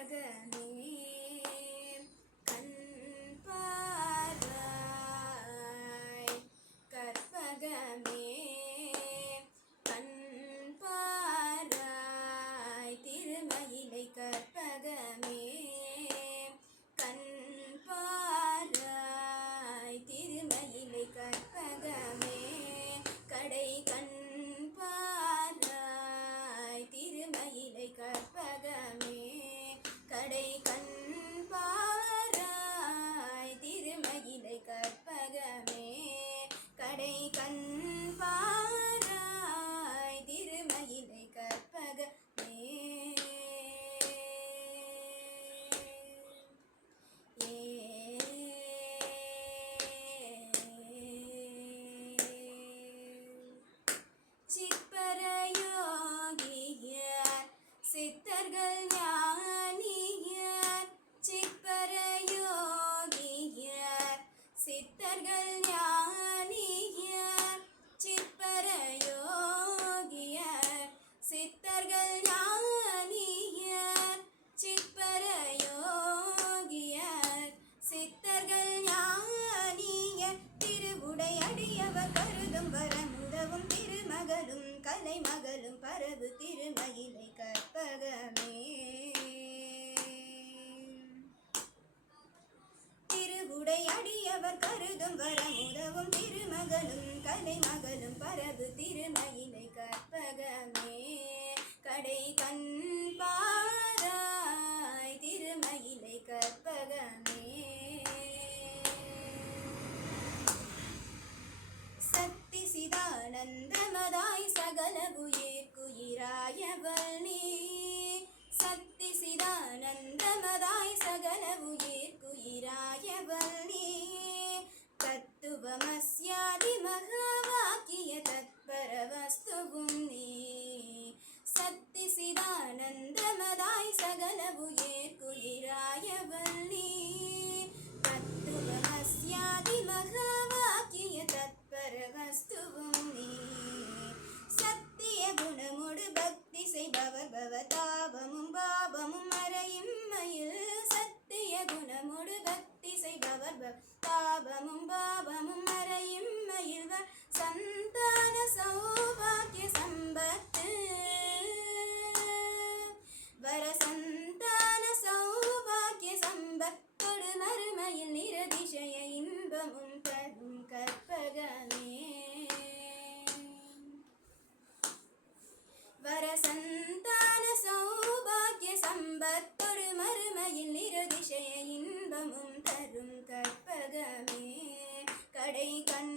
கற்பகமே கண் பாராய் கற்பகமே கண் பாராய் திருமயிலை கற்பகமே கண் பாராய் திருமயிலை கற்பகமே கடை கண் பாராய் திருமயிலை கற்பகமே கடை கண் பாராய் திருமயிலை கற்பகமே கடை கண் பாராய் திருமயிலை கற்பகமே சிற்பரயோகியர் சித்தர்கள் ஞானியர் சிற்பரயோகியர் சித்தர்கள் ஞானியர் சிற்பரயோகியர் சித்தர்கள் ஞானியர் சிற்பரயோகியர் சித்தர்கள் ஞானியர் திருவுடை அடியவர் கருதும் வரமுதவும் திருமகளும் கலைமகளும் பரவு திருமயிலை கற்பகமே திருவுடை அடியவர் கருதும் வரமுதவும் திருமகளும் கலைமகளும் பரவு திருமயிலை கற்பகமே கடை கண் பாராய் திருமயிலை கற்பகமே சக்தி சிதானந்தமதாய் சகல உயிர்க்குயிராயவள் நீ சக்தி சிதானந்தமதாய் சகல உயிர்க்குயிராயவள் நீ தத்துவமஸ்யாதி மகாவாக்கிய தத்பர வஸ்துவும் நீ சக்தி சிதானந்தமதாய் சகல உயிர்க்குயிராயவள் நீ தத்துவமஸ்யாதி மகாவாக்கிய தத்பர வஸ்துவும் நீ சத்திய குணமுடு பக்தி செய்பவர் பவதாபமும் பாபமும் மறையின்மையில் சத்திய குணமுடு பக்தி செய்பவர் தாபமும் பாபமும் மறையின்மையில் சந்தான சௌபாக்கிய சம்பத்து வர சந்தான சௌபாக்கிய சம்பத்தொடு மறுமையில் நிரதிசய இன்பமும் தரும் கற்பகமே வர சந்தான சௌபாக்கிய சம்பத்தொடு மறுமையில் நிரதிசய இன்பமும் தரும் கற்பகமே கடை கண்